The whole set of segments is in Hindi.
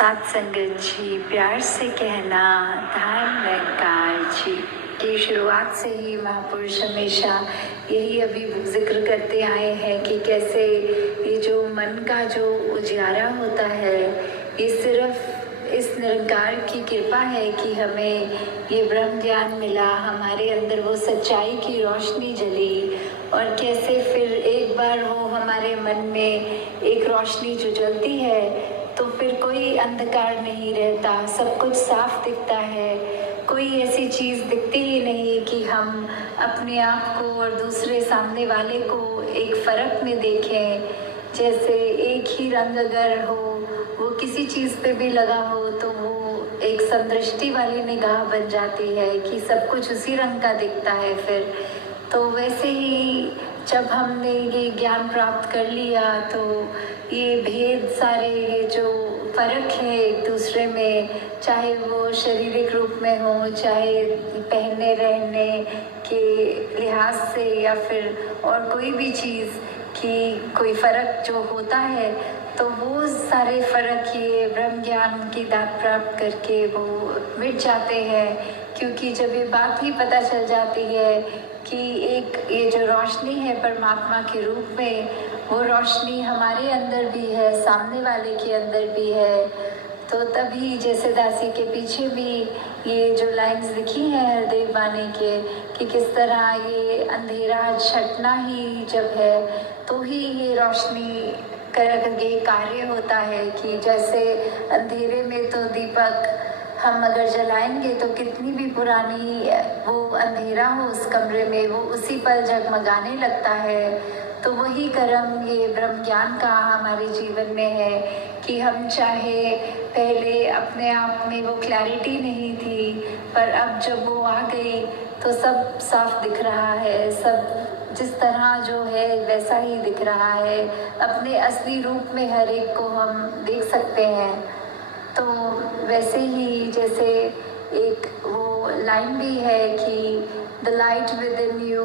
साथ संगत जी, प्यार से कहना धाम निरंकार जी की शुरुआत से ही महापुरुष हमेशा यही अभी जिक्र करते आए हैं कि कैसे ये जो मन का जो उजियारा होता है, ये सिर्फ इस निरंकार की कृपा है कि हमें ये ब्रह्म ज्ञान मिला, हमारे अंदर वो सच्चाई की रोशनी जली और कैसे फिर एक बार वो हमारे मन में एक रोशनी जो जलती है तो फिर कोई अंधकार नहीं रहता, सब कुछ साफ दिखता है। कोई ऐसी चीज़ दिखती ही नहीं कि हम अपने आप को और दूसरे सामने वाले को एक फ़र्क में देखें। जैसे एक ही रंग अगर हो, वो किसी चीज़ पे भी लगा हो तो वो एक समदृष्टि वाली निगाह बन जाती है कि सब कुछ उसी रंग का दिखता है। फिर तो वैसे ही जब हमने ये ज्ञान प्राप्त कर लिया तो ये भेद सारे, ये जो फ़र्क है एक दूसरे में, चाहे वो शारीरिक रूप में हो, चाहे पहनने रहने के लिहाज से या फिर और कोई भी चीज़ की कोई फ़र्क जो होता है, तो वो सारे फ़र्क ये ब्रह्म ज्ञान की दात प्राप्त करके वो मिट जाते हैं। क्योंकि जब ये बात ही पता चल जाती है कि एक ये जो रोशनी है परमात्मा के रूप में, वो रोशनी हमारे अंदर भी है, सामने वाले के अंदर भी है, तो तभी जैसे दासी के पीछे भी ये जो लाइंस लिखी हैं हरदेव वाणी के कि किस तरह ये अंधेरा छटना ही जब है तो ही ये रोशनी करके कार्य होता है। कि जैसे अंधेरे में तो दीपक हम अगर जलाएंगे तो कितनी भी पुरानी वो अंधेरा हो उस कमरे में, वो उसी पल जगमगाने लगता है। तो वही कर्म ये ब्रह्म ज्ञान का हमारे जीवन में है कि हम चाहे पहले अपने आप में वो क्लैरिटी नहीं थी, पर अब जब वो आ गई तो सब साफ दिख रहा है, सब जिस तरह जो है वैसा ही दिख रहा है, अपने असली रूप में हर एक को हम देख सकते हैं। तो वैसे ही जैसे एक वो लाइन भी है कि the light with in you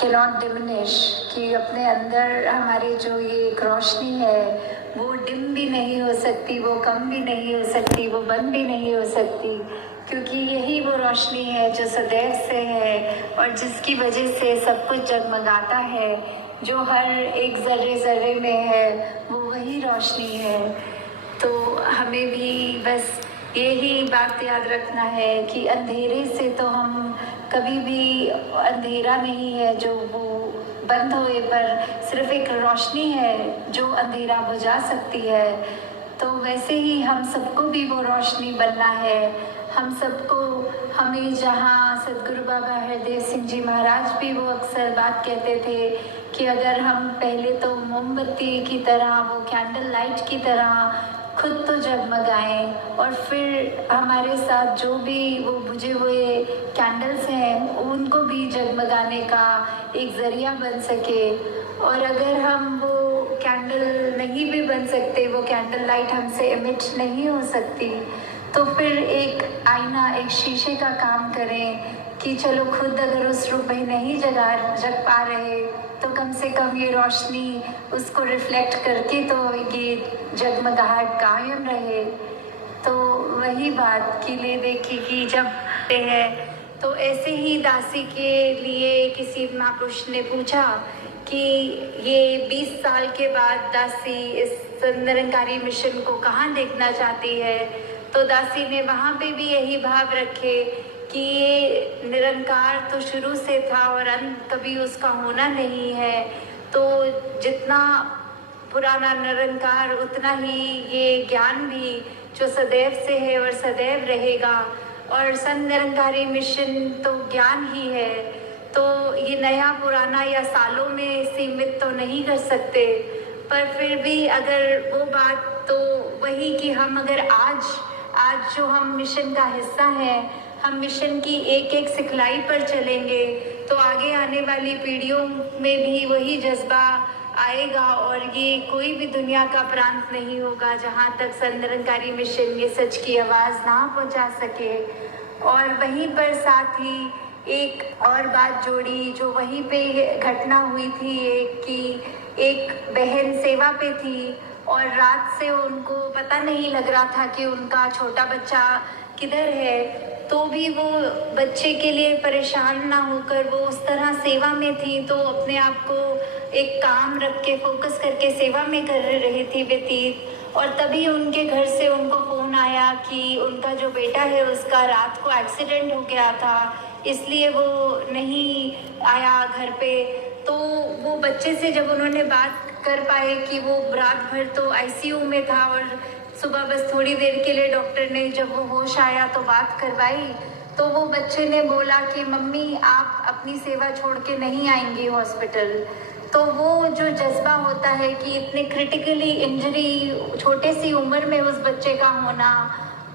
cannot diminish, कि अपने अंदर हमारे जो ये एक रोशनी है वो डिम भी नहीं हो सकती, वो कम भी नहीं हो सकती, वो बंद भी नहीं हो सकती, क्योंकि यही वो रोशनी है जो सदैव से है और जिसकी वजह से सब कुछ जगमगाता है। जो हर एक ज़र्रे ज़र्रे में है वो वही रोशनी है। तो हमें भी बस यही बात याद रखना है कि अंधेरे से तो हम कभी भी, अंधेरा नहीं है जो वो बंद होए, पर सिर्फ एक रोशनी है जो अंधेरा बुझा सकती है। तो वैसे ही हम सबको भी वो रोशनी बनना है। हम सबको, हमें जहाँ सदगुरु बाबा हरदेव सिंह जी महाराज भी वो अक्सर बात कहते थे कि अगर हम पहले तो मोमबत्ती की तरह, वो कैंडल लाइट की तरह खुद तो जगमगाएं और फिर हमारे साथ जो भी वो बुझे हुए कैंडल्स हैं उनको भी जगमगाने का एक ज़रिया बन सके। और अगर हम वो कैंडल नहीं भी बन सकते, वो कैंडल लाइट हमसे इमिट नहीं हो सकती, तो फिर एक आईना, एक शीशे का काम करें कि चलो खुद अगर उस रूप में नहीं जग पा रहे तो कम से कम ये रोशनी उसको रिफ्लेक्ट करके तो ये जगमगाहट कायम रहे। तो वही बात कि ले देखी कि जब है तो ऐसे ही दासी के लिए किसी महापुरुष ने पूछा कि ये 20 साल के बाद दासी इस निरंकारी मिशन को कहाँ देखना चाहती है, तो दासी ने वहाँ पे भी यही भाव रखे कि ये निरंकार तो शुरू से था और अंत कभी उसका होना नहीं है, तो जितना पुराना निरंकार उतना ही ये ज्ञान भी जो सदैव से है और सदैव रहेगा। और संत निरंकारी मिशन तो ज्ञान ही है, तो ये नया पुराना या सालों में सीमित तो नहीं कर सकते, पर फिर भी अगर वो बात तो वही कि हम अगर आज जो हम मिशन का हिस्सा हैं, हम मिशन की एक एक सिखलाई पर चलेंगे तो आगे आने वाली पीढ़ियों में भी वही जज्बा आएगा और ये कोई भी दुनिया का प्रांत नहीं होगा जहाँ तक संत निरंकारी मिशन ये सच की आवाज़ ना पहुँचा सके। और वहीं पर साथ ही एक और बात जोड़ी जो वहीं पे घटना हुई थी, एक कि एक बहन सेवा पे थी और रात से उनको पता नहीं लग रहा था कि उनका छोटा बच्चा किधर है, तो भी वो बच्चे के लिए परेशान ना होकर वो उस तरह सेवा में थी, तो अपने आप को एक काम रख के फोकस करके सेवा में कर रही थी व्यतीत। और तभी उनके घर से उनको फ़ोन आया कि उनका जो बेटा है उसका रात को एक्सीडेंट हो गया था, इसलिए वो नहीं आया घर पे। तो वो बच्चे से जब उन्होंने बात कर पाए कि वो रात भर तो आईसीयू में था और सुबह बस थोड़ी देर के लिए डॉक्टर ने जब वो होश आया तो बात करवाई, तो वो बच्चे ने बोला कि मम्मी आप अपनी सेवा छोड़ के नहीं आएंगी हॉस्पिटल। तो वो जो जज्बा होता है कि इतने क्रिटिकली इंजरी छोटे सी उम्र में उस बच्चे का होना,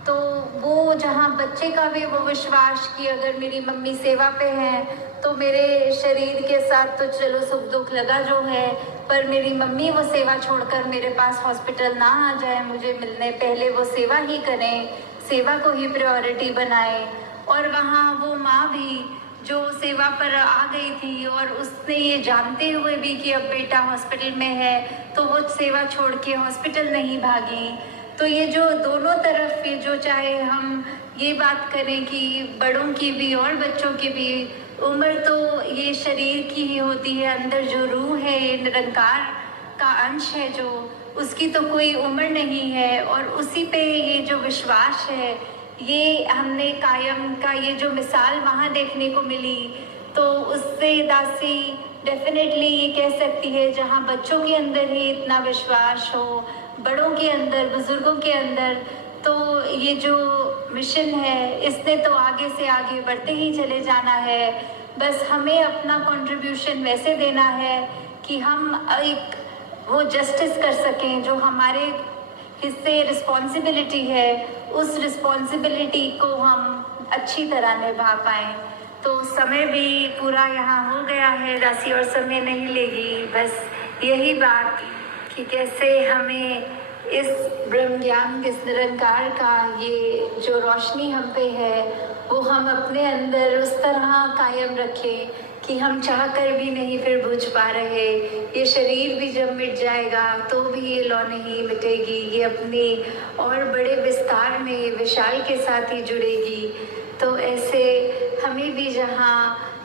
तो वो जहाँ बच्चे का भी वो विश्वास कि अगर मेरी मम्मी सेवा पे है तो मेरे शरीर के साथ तो चलो सुख दुख लगा जो है, पर मेरी मम्मी वो सेवा छोड़कर मेरे पास हॉस्पिटल ना आ जाए मुझे मिलने, पहले वो सेवा ही करें, सेवा को ही प्रायोरिटी बनाए। और वहाँ वो माँ भी जो सेवा पर आ गई थी और उसने ये जानते हुए भी कि अब बेटा हॉस्पिटल में है तो वो सेवा छोड़ के हॉस्पिटल नहीं भागी। तो ये जो दोनों तरफ ये जो चाहे हम ये बात करें कि बड़ों की भी और बच्चों की भी उम्र तो ये शरीर की ही होती है, अंदर जो रूह है ये निरंकार का अंश है जो, उसकी तो कोई उम्र नहीं है। और उसी पे ये जो विश्वास है ये हमने कायम का ये जो मिसाल वहाँ देखने को मिली, तो उससे दासी डेफिनेटली ये कह सकती है जहाँ बच्चों के अंदर ही इतना विश्वास हो, बड़ों के अंदर, बुजुर्गों के अंदर, तो ये जो मिशन है इसने तो आगे से आगे बढ़ते ही चले जाना है। बस हमें अपना कंट्रीब्यूशन वैसे देना है कि हम एक वो जस्टिस कर सकें जो हमारे हिस्से रिस्पॉन्सिबिलिटी है, उस रिस्पॉन्सिबिलिटी को हम अच्छी तरह निभा पाएँ। तो समय भी पूरा यहाँ हो गया है दासी और समय नहीं लेगी, बस यही बात कि कैसे हमें इस ब्रह्म ज्ञान, इस निरंकार का ये जो रोशनी हम पे है वो हम अपने अंदर उस तरह कायम रखें कि हम चाह कर भी नहीं फिर बुझ पा रहे। ये शरीर भी जब मिट जाएगा तो भी ये लौ नहीं मिटेगी, ये अपने और बड़े विस्तार में विशाल के साथ ही जुड़ेगी। तो ऐसे हमें भी जहाँ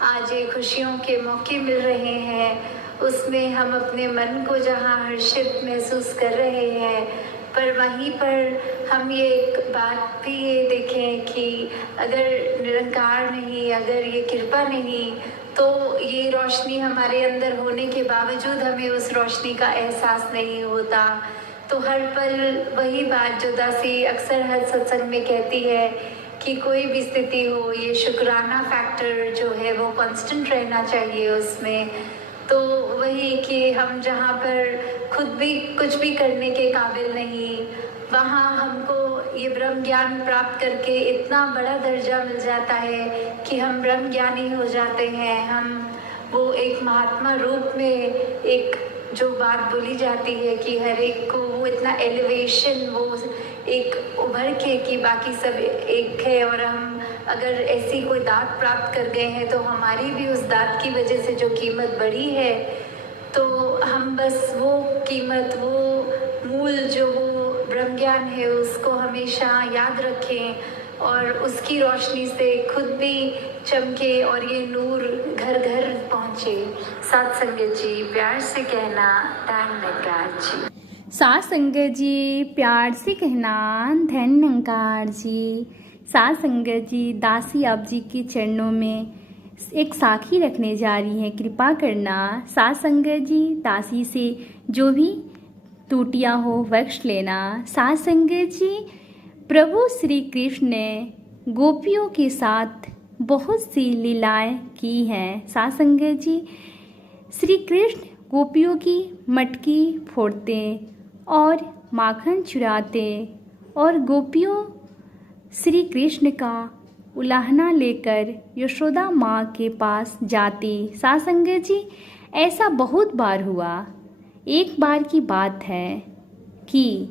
आज ये खुशियों के मौके मिल रहे हैं उसमें हम अपने मन को जहाँ हर्षित महसूस कर रहे हैं, पर वहीं पर हम ये एक बात भी ये देखें कि अगर निरंकार नहीं, अगर ये कृपा नहीं, तो ये रोशनी हमारे अंदर होने के बावजूद हमें उस रोशनी का एहसास नहीं होता। तो हर पल वही बात जो दासी अक्सर हर सत्संग में कहती है कि कोई भी स्थिति हो ये शुक्राना फैक्टर जो है वो कांस्टेंट रहना चाहिए उसमें। तो वही कि हम जहाँ पर खुद भी कुछ भी करने के काबिल नहीं, वहाँ हमको ये ब्रह्म ज्ञान प्राप्त करके इतना बड़ा दर्जा मिल जाता है कि हम ब्रह्म ज्ञानी हो जाते हैं। हम वो एक महात्मा रूप में एक जो बात बोली जाती है कि हर एक को वो इतना एलिवेशन, वो एक उभर के कि बाकी सब एक है, और हम अगर ऐसी कोई दात प्राप्त कर गए हैं तो हमारी भी उस दात की वजह से जो कीमत बढ़ी है, तो हम बस वो कीमत, वो मूल जो वो ब्रह्म ज्ञान है उसको हमेशा याद रखें और उसकी रोशनी से खुद भी चमके और ये नूर घर घर पहुँचे। साथ संगत जी प्यार से कहना धन्यकार जी। साथ संगत जी प्यार से कहना धन्यकार जी। साथ संगत जी दासी आप जी के चरणों में एक साखी रखने जा रही हैं, कृपा करना। साथ संगत जी दासी से जो भी त्रुटियां हो बख्श लेना। साथ संगत जी प्रभु श्री कृष्ण ने गोपियों के साथ बहुत सी लीलाएं की हैं। साथ संगत जी श्री कृष्ण गोपियों की मटकी फोड़ते और माखन चुराते और गोपियों श्री कृष्ण का उलाहना लेकर यशोदा माँ के पास जाती। साथ संगत जी ऐसा बहुत बार हुआ। एक बार की बात है कि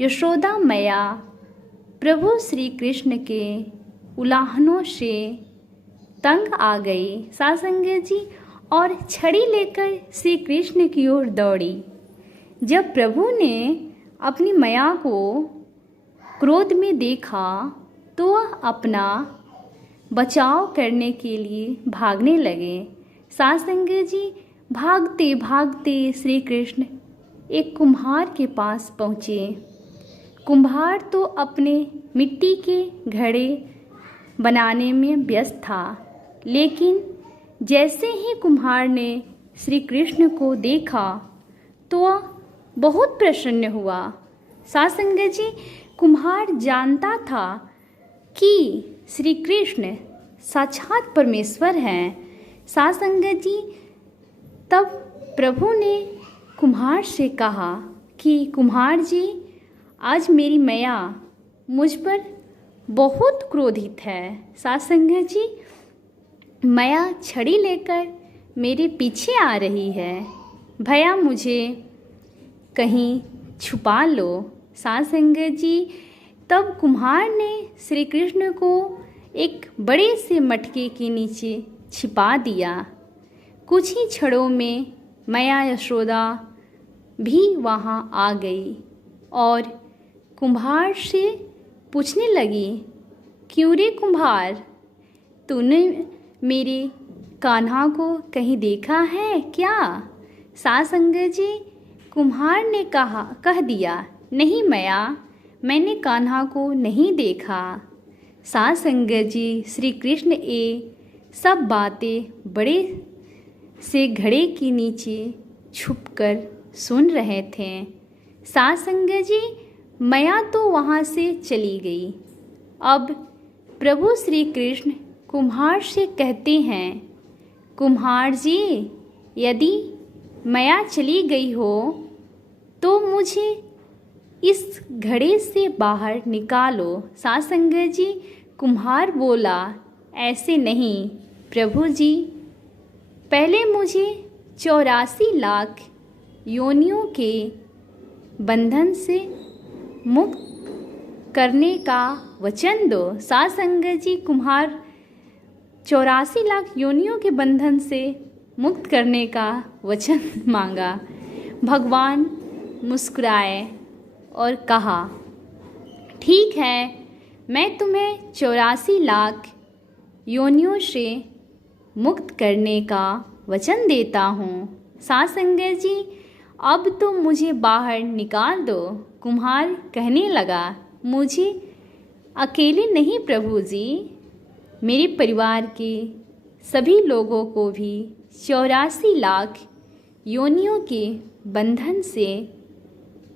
यशोदा मैया प्रभु श्री कृष्ण के उलाहनों से तंग आ गई। साथ संगत जी और छड़ी लेकर श्री कृष्ण की ओर दौड़ी। जब प्रभु ने अपनी माया को क्रोध में देखा तो वह अपना बचाव करने के लिए भागने लगे। साथ संगत जी, भागते भागते श्री कृष्ण एक कुम्हार के पास पहुँचे। कुम्हार तो अपने मिट्टी के घड़े बनाने में व्यस्त था, लेकिन जैसे ही कुम्हार ने श्री कृष्ण को देखा तो वह बहुत प्रसन्न हुआ। साथ संगत जी, कुम्हार जानता था कि श्री कृष्ण साक्षात परमेश्वर हैं। साथ संगत जी, तब प्रभु ने कुम्हार से कहा कि कुम्हार जी, आज मेरी मैया मुझ पर बहुत क्रोधित है। साथ संगत जी, मैया छड़ी लेकर मेरे पीछे आ रही है, भैया मुझे कहीं छुपा लो। साथ संगत जी, तब कुम्हार ने श्री कृष्ण को एक बड़े से मटके के नीचे छिपा दिया। कुछ ही क्षणों में मैया यशोदा भी वहाँ आ गई और कुम्हार से पूछने लगी, क्यों रे कुम्हार, तूने मेरे कान्हा को कहीं देखा है क्या? साथ संगत जी, कुम्हार ने कह दिया, नहीं मैया, मैंने कान्हा को नहीं देखा। साथ संगत जी, श्री कृष्ण ये सब बातें बड़े से घड़े के नीचे छुपकर सुन रहे थे। साथ संगत जी, मैया तो वहाँ से चली गई। अब प्रभु श्री कृष्ण कुम्हार से कहते हैं, कुम्हार जी, यदि मैया चली गई हो तो मुझे इस घड़े से बाहर निकालो। साथ संगत जी, कुम्हार बोला, ऐसे नहीं प्रभु जी, पहले मुझे 84 लाख योनियों के बंधन से मुक्त करने का वचन दो। साथ संगत जी, कुम्हार 84 लाख योनियों के बंधन से मुक्त करने का वचन मांगा। भगवान मुस्कुराए और कहा, ठीक है, मैं तुम्हें 84 लाख योनियों से मुक्त करने का वचन देता हूँ। साथ संगत जी, अब तो मुझे बाहर निकाल दो। कुम्हार कहने लगा, मुझे अकेले नहीं प्रभु जी, मेरे परिवार के सभी लोगों को भी 84 लाख योनियों के बंधन से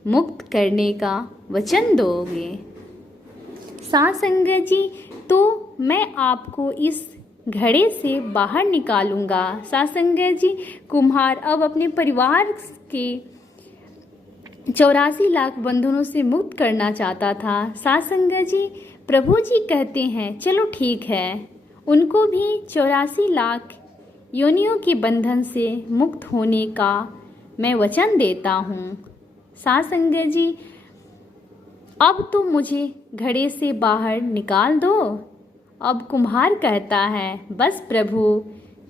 मुक्त करने का वचन दोगे। साथ संगत जी, तो मैं आपको इस घड़े से बाहर निकालूंगा। साथ संगत जी, कुम्हार अब अपने परिवार के 84 लाख बंधनों से मुक्त करना चाहता था। साथ संगत जी, प्रभु जी कहते हैं, चलो ठीक है, उनको भी 84 लाख योनियों के बंधन से मुक्त होने का मैं वचन देता हूँ। साथ संगत जी, अब तो मुझे घड़े से बाहर निकाल दो। अब कुम्हार कहता है, बस प्रभु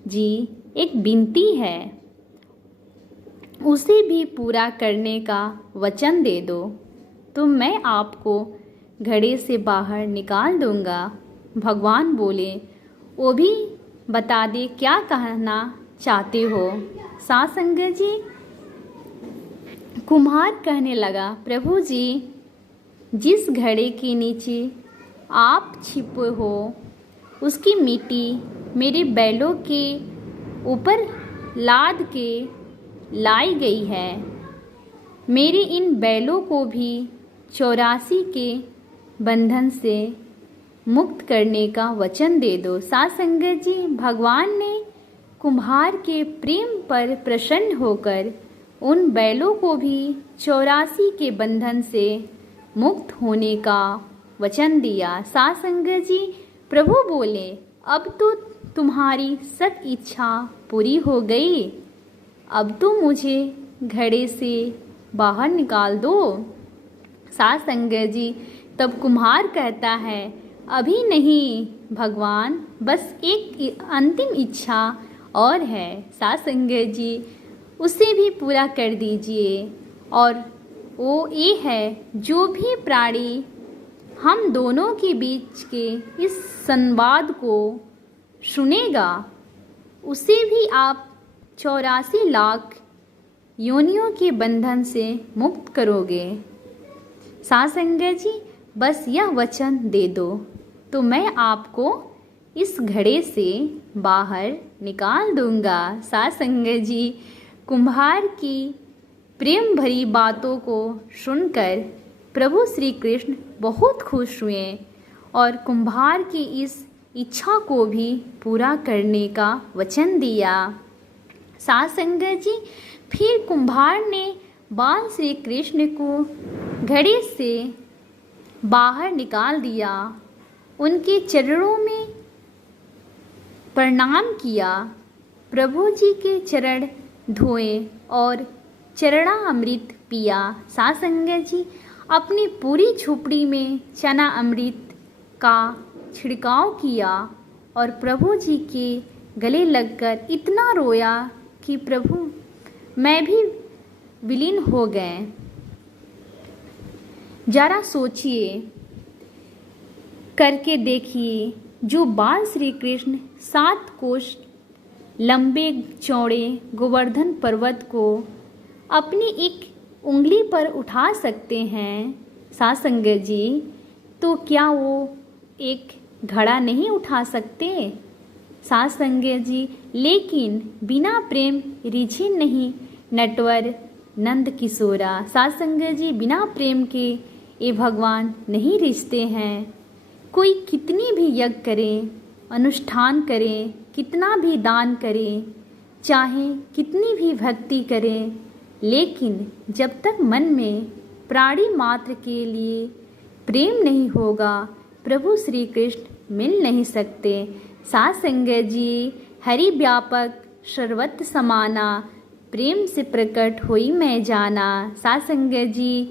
जी, एक विनती है, उसे भी पूरा करने का वचन दे दो तो मैं आपको घड़े से बाहर निकाल दूंगा। भगवान बोले, वो भी बता दे क्या कहना चाहते हो। साथ संगत जी, कुम्हार कहने लगा, प्रभु जी, जिस घड़े के नीचे आप छिपे हो उसकी मिट्टी मेरे बैलों के ऊपर लाद के लाई गई है। मेरे इन बैलों को भी 84 के बंधन से मुक्त करने का वचन दे दो। साथ संगत जी, भगवान ने कुम्हार के प्रेम पर प्रसन्न होकर उन बैलों को भी 84 के बंधन से मुक्त होने का वचन दिया। साथ संगत जी, प्रभु बोले, अब तो तुम्हारी सब इच्छा पूरी हो गई, अब तो मुझे घड़े से बाहर निकाल दो। साथ संगत जी, तब कुम्हार कहता है, अभी नहीं भगवान, बस एक अंतिम इच्छा और है। साथ संगत जी, उसे भी पूरा कर दीजिए और वो ये है, जो भी प्राणी हम दोनों के बीच के इस संवाद को सुनेगा उसे भी आप 84 लाख योनियों के बंधन से मुक्त करोगे। साथ संगत जी, बस यह वचन दे दो तो मैं आपको इस घड़े से बाहर निकाल दूंगा। साथ संगत जी, कुम्हार की प्रेम भरी बातों को सुनकर प्रभु श्री कृष्ण बहुत खुश हुए और कुम्हार की इस इच्छा को भी पूरा करने का वचन दिया। साथ संगत जी, फिर कुम्हार ने बाल श्री कृष्ण को घड़े से बाहर निकाल दिया, उनके चरणों में प्रणाम किया, प्रभु जी के चरण धोए और चरणामृत पिया। साथ संगत जी, अपनी पूरी झोपड़ी में चना अमृत का छिड़काव किया और प्रभु जी के गले लगकर इतना रोया कि प्रभु मैं भी विलीन हो गए। जरा सोचिए, करके देखिए, जो बाल श्री कृष्ण 7 कोस लंबे चौड़े गोवर्धन पर्वत को अपनी एक उंगली पर उठा सकते हैं साथ संगत जी, तो क्या वो एक घड़ा नहीं उठा सकते साथ संगत जी। लेकिन बिना प्रेम रिझी नहीं नटवर नंद किशोरा। साथ संगत जी, बिना प्रेम के ये भगवान नहीं रिझते हैं। कोई कितनी भी यज्ञ करे, अनुष्ठान करे, कितना भी दान करे, चाहे कितनी भी भक्ति करे, लेकिन जब तक मन में प्राणी मात्र के लिए प्रेम नहीं होगा प्रभु श्री कृष्ण मिल नहीं सकते। साथ संगत जी, हरि व्यापक सर्वत्र समाना, प्रेम से प्रकट होई मैं जाना। साथ संगत जी,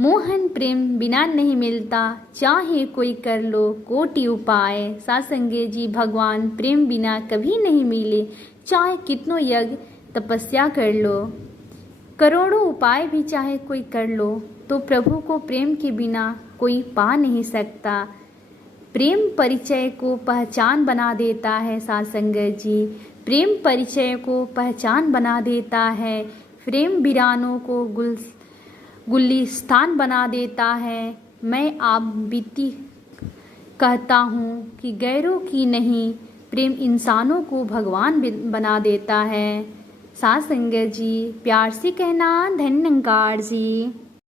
मोहन प्रेम बिना नहीं मिलता, चाहे कोई कर लो कोटि उपाय। साथ संगत जी, भगवान प्रेम बिना कभी नहीं मिले, चाहे कितनों यज्ञ तपस्या कर लो, करोड़ों उपाय भी चाहे कोई कर लो, तो प्रभु को प्रेम के बिना कोई पा नहीं सकता। प्रेम परिचय को पहचान बना देता है साथ संगत जी, प्रेम परिचय को पहचान बना देता है, प्रेम वीरानों को गुलिस्तान बना देता है। मैं आप बीती कहता हूँ कि गैरों की नहीं, प्रेम इंसानों को भगवान बना देता है। साथ संगत जी, प्यार से कहना धन्यकार जी।